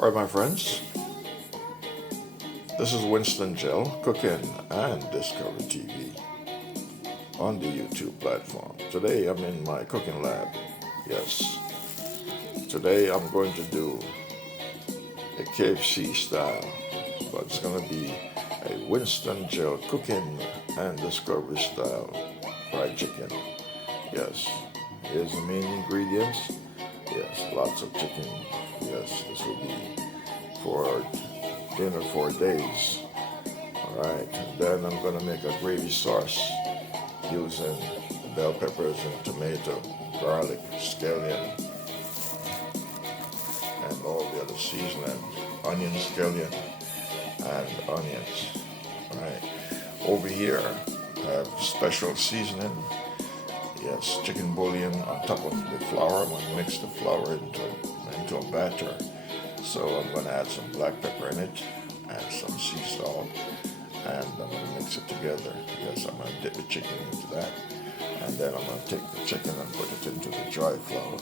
Alright, my friends, this is Winston GeL cooking and Discover TV on the YouTube platform. Today I'm in my cooking lab. Yes, today I'm going to do a KFC style, but it's going to be a Winston GeL cooking and Discovery style fried chicken. Yes, here's the main ingredients. Yes, lots of chicken. Yes, this will be for dinner for days. Alright, and then I'm going to make a gravy sauce using the bell peppers and tomato, garlic, scallion, and all the other seasoning, onion, scallion, and onions. Alright, over here I have special seasoning. Yes, chicken bouillon on top of the flour. I'm going to mix the flour into a batter. So I'm going to add some black pepper in it, add some sea salt, and I'm going to mix it together. Yes, I'm going to dip the chicken into that. And then I'm going to take the chicken and put it into the dry flour.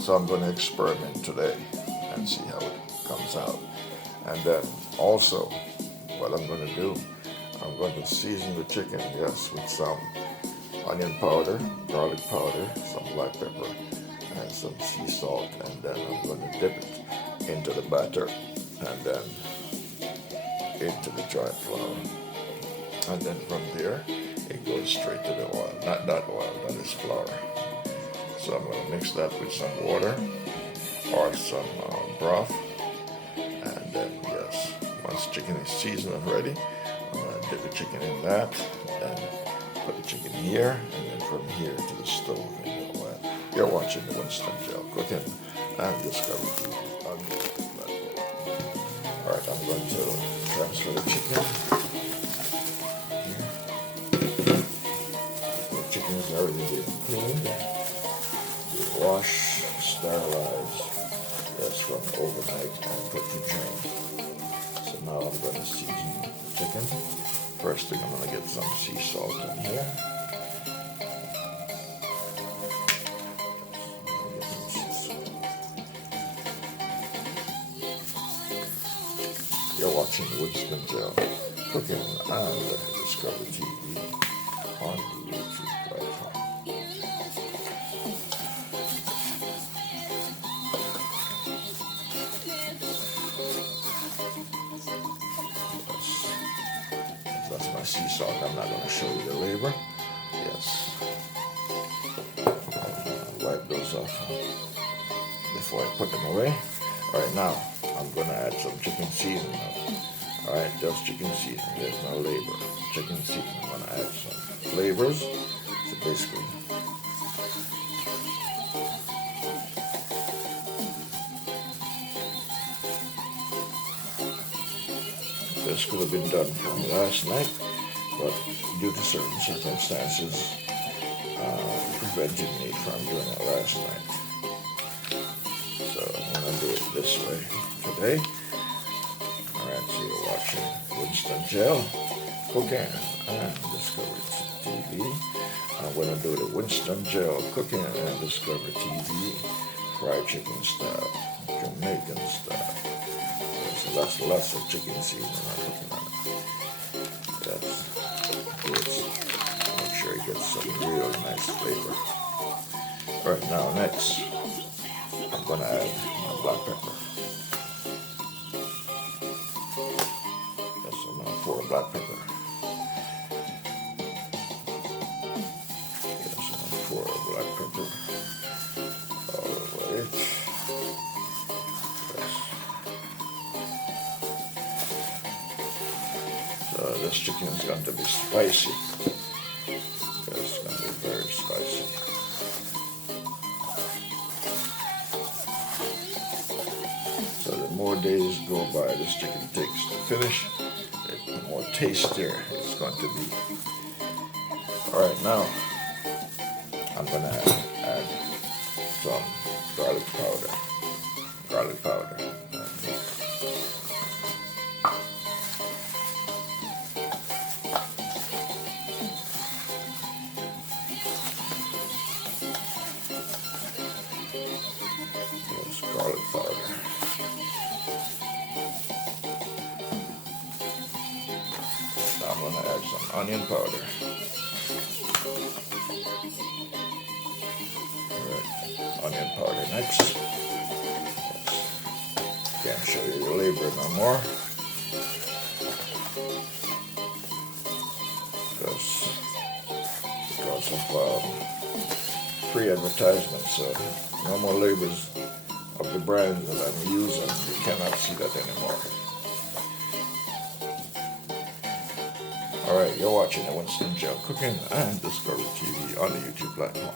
So I'm going to experiment today and see how it comes out. And then also, what I'm going to do, I'm going to season the chicken, yes, with some onion powder, garlic powder, some black pepper, and some sea salt, and then I'm going to dip it into the batter and then into the dry flour. And then from there, it goes straight to the oil. Not that oil, that is flour. So I'm going to mix that with some water or some broth. And then, yes, once chicken is seasoned and ready, I'm going to dip the chicken in that, and put the chicken here, and then from here to the stove in the oil. You're watching the Winston GeL cooking and Discover TV on the platform. Alright, I'm going to transfer the chicken here. The chicken is already been cleaned, washed, sterilized, that's from overnight and put to drain. So now I'm going to season the chicken. First thing, I'm going to get some sea salt in here. You're watching Winston GeL cooking and Discover TV on the YouTube platform. That's my sea salt. I'm not going to show you the label. Yes. Wipe those off before I put them away. Alright, now I'm going to add some chicken seasoning. Alright, just chicken seasoning. There's no label. Chicken seasoning. I'm going to add some flavors. So basically, this could have been done from last night, but due to certain circumstances, prevented me from doing it last night. So I'm going to do it this way today. Alright, so you're watching Winston GeL cooking and Discover TV. I'm going to do the Winston GeL cooking and Discover TV fried chicken style, Jamaican style. So lots of chicken seasoning I'm putting on it. That's good. Make sure it gets some real nice flavor. Alright, now next, I'm going to add my black pepper. Yes, I'm going to pour black pepper. Yes, I'm going to pour black pepper all over it. This chicken is going to be spicy. It's going to be very spicy. So the more days go by this chicken takes to finish, the more tastier it's going to be. Alright, now I'm going to add some garlic powder. Garlic powder. Garlic powder. I'm going to add some onion powder. Alright, onion powder next. Can't show you the labor no more. Because of free advertisement, so no more labels of the brands that I'm using. You cannot see that anymore. Alright, you're watching the Winston GeL Cooking and Discovery TV on the YouTube platform.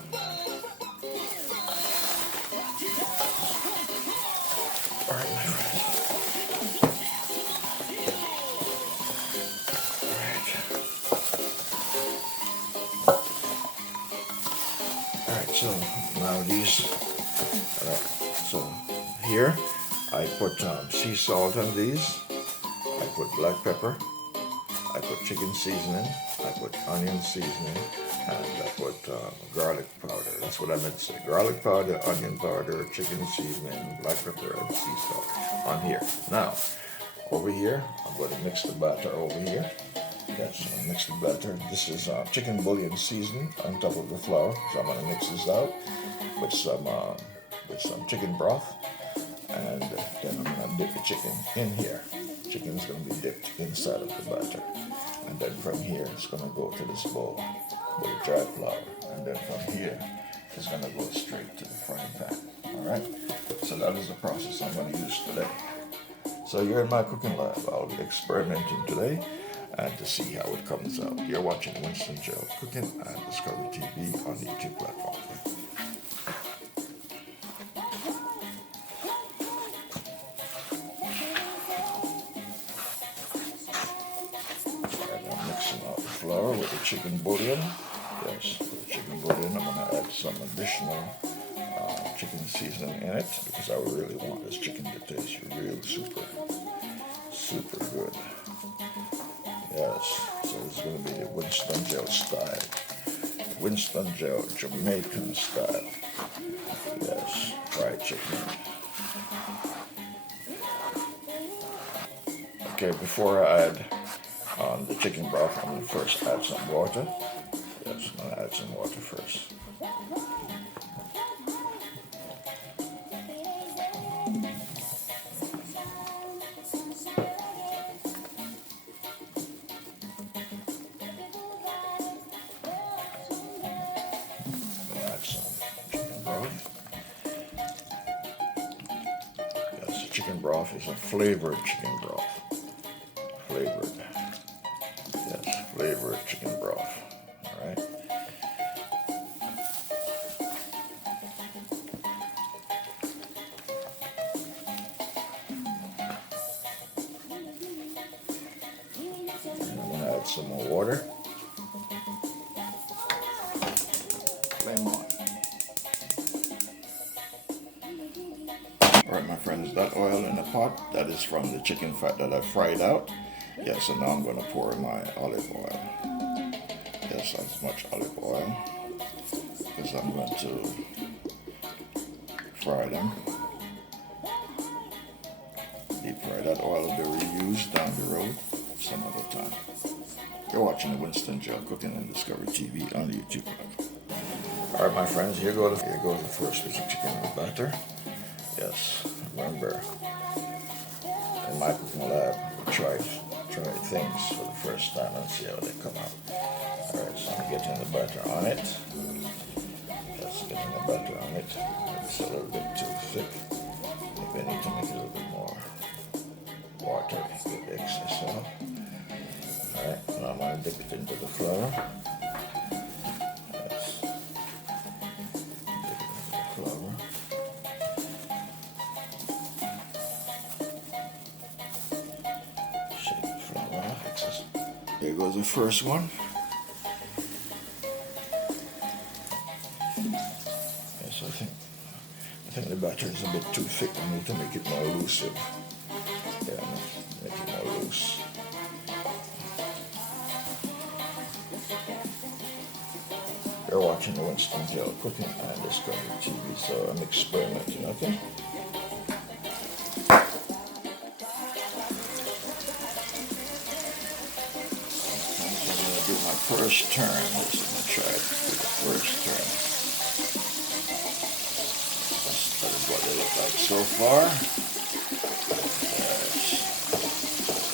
Alright, my friends. Alright, so now these, so here I put sea salt on these, I put black pepper, I put chicken seasoning, I put onion seasoning, and I put garlic powder. That's what I meant to say. Garlic powder, onion powder, chicken seasoning, black pepper, and sea salt on here. Now, over here, I'm going to mix the batter over here. Yes, I'll mix the batter. This is chicken bouillon seasoning on top of the flour. So I'm going to mix this out with some chicken broth. And then I'm going to dip the chicken in here. Chicken is going to be dipped inside of the batter. And then from here, it's going to go to this bowl with dry flour. And then from here, it's going to go straight to the frying pan. Alright? So that is the process I'm going to use today. So you're in my cooking lab. I'll be experimenting today and to see how it comes out. You're watching Winston GeL Cooking and Discovery TV on the YouTube platform. And I'm mixing out the flour with the chicken bouillon. Yes, with the chicken bouillon, I'm going to add some additional chicken seasoning in it because I really want this chicken to taste real super good. Yes, so it's going to be the Winston GeL style. Winston GeL Jamaican style. Yes, fried chicken. Okay, before I add the chicken broth, I'm going to first add some water. Yes, I'm going to add some water first. Chicken broth is a flavored chicken broth. Flavored. Yes, flavored chicken broth. Alright. I'm going to add some more water. Flame on. Alright, my friends, that oil in the pot, that is from the chicken fat that I fried out. Yes, and now I'm going to pour in my olive oil. Yes, as much olive oil, because I'm going to fry them. Deep fry. That oil will be reused down the road some other time. You're watching the Winston GeL Cooking and Discovery TV on the YouTube platform. Alright, my friends, here goes the first piece of chicken in the batter. Yes, remember, in my cooking lab, we try things for the first time and see how they come out. Alright, so I'm getting the butter on it. Just getting the butter on it. It's a little bit too thick. Maybe I need to make it a little bit more watery, get the excess off. Alright, now I'm going to dip it into the flour. Yes. Dip it into the flour. There goes the first one. Yes, I think the batter is a bit too thick. I need to make it more elusive. Yeah, make it more loose. You're watching the Winston GeL Cooking and Discovery TV, so I'm experimenting, okay? first turn. Let's try it for the first turn. That is what they look like so far.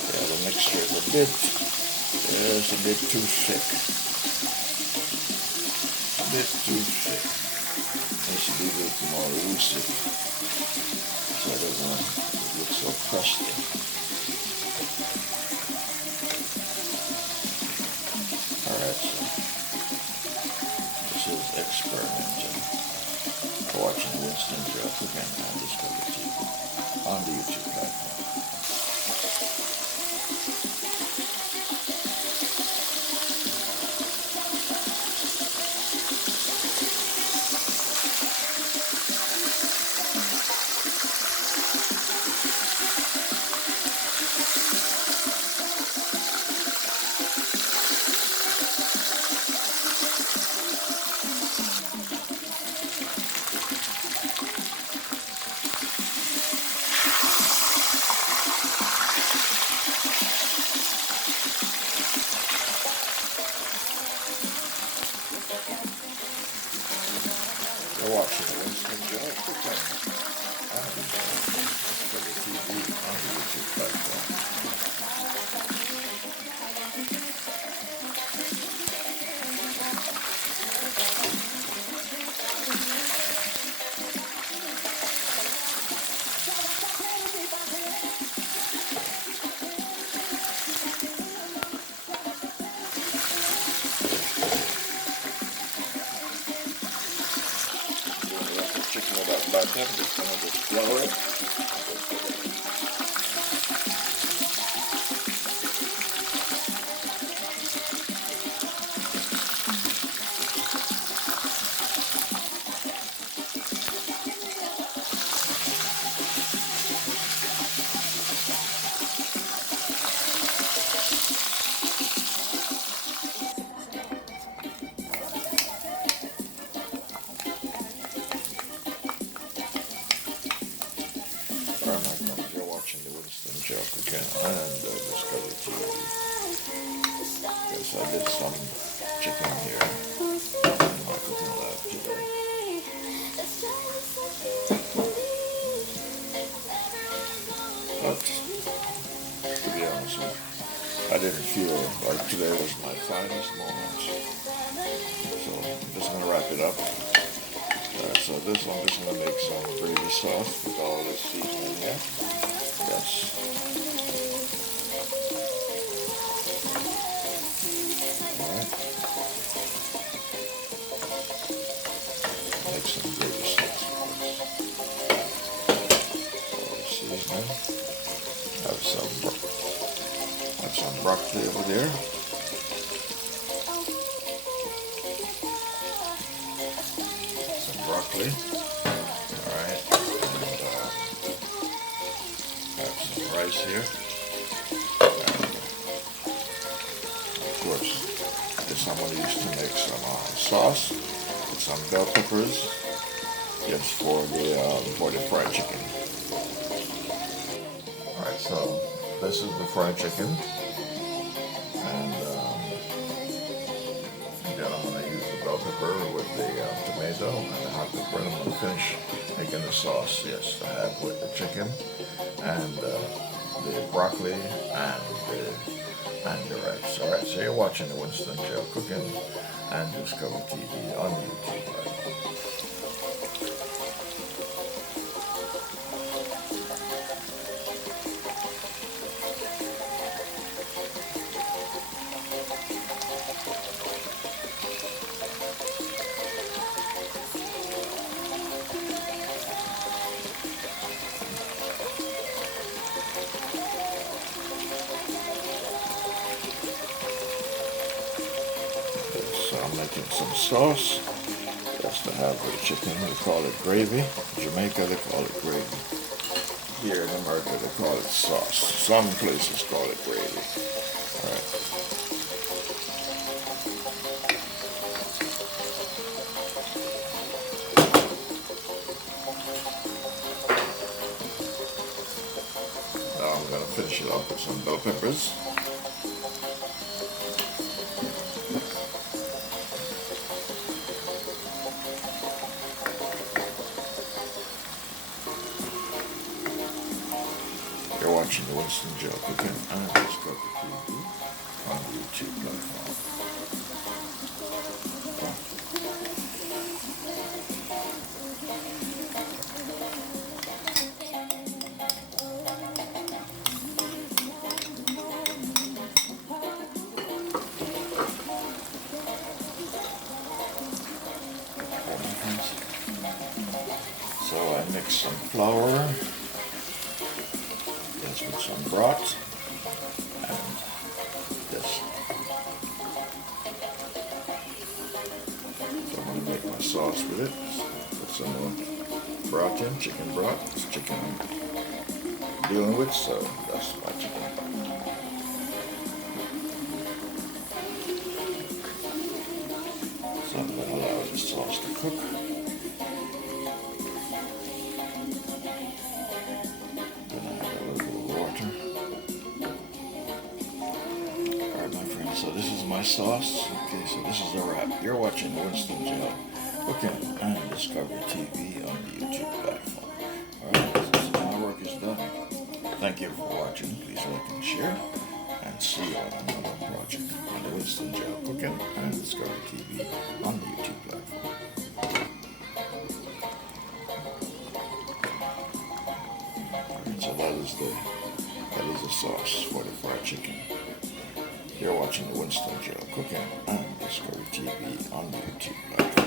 Yeah, the mixture is a bit too thick. A bit too thick. Needs to be a bit more elusive so it doesn't look so crusty. Alright, so this is experimenting. Watching Winston GeL cooking on Discovery TV on the YouTube platform. You're watching the Winston GeL cooking on Discovery TV on the YouTube platform. Chicken about black pepper, just gonna just flour it. You're watching the Winston GeL cooking and Discovery TV. Yes, I did some chicken here in my cooking lab today. But to be honest with you, I didn't feel like today was my finest moment. So I'm just gonna wrap it up. So this one, I'm just going to make some gravy sauce with all this seasoning here. Yes. Alright. Make some gravy sauce with this. Seasoning. Have some broccoli over there. Broccoli. Alright. And have some rice here. And, of course, this I'm going to use to make some sauce with some bell peppers. Yes, for the fried chicken. Alright, so this is the fried chicken. And then I'm going to use the bell pepper with the tomato and the hot pepper. And I'm going to finish making the sauce, yes, to have with the chicken and the broccoli and the rice. Alright, so you're watching the Winston GeL cooking and Discovery TV on YouTube. I'm making some sauce just to have with the chicken. They call it gravy. In Jamaica, they call it gravy. Here in America, they call it sauce. Some places call it gravy. All right. Now I'm going to finish it off with some bell peppers. watching the Winston GeL Cooking and Discovery TV on the YouTube platform. So I mix some flour, yes, with some broth, and this. So I'm going to make my sauce with it. Put some more broth in, chicken broth. It's chicken I'm dealing with, so that's my chicken. So I'm going to allow the sauce to cook. So this is my sauce. Okay, so this is a wrap. You're watching Winston GeL Cooking and Discovery TV on the YouTube platform. Alright, so my work is done. Thank you for watching. Please like and share. And see you on another project on the Winston GeL Cooking and Discovery TV on the YouTube platform. Alright, so that is the sauce for the fried chicken. You're watching the Winston GeL Cooking and Discovery TV on the YouTube platform.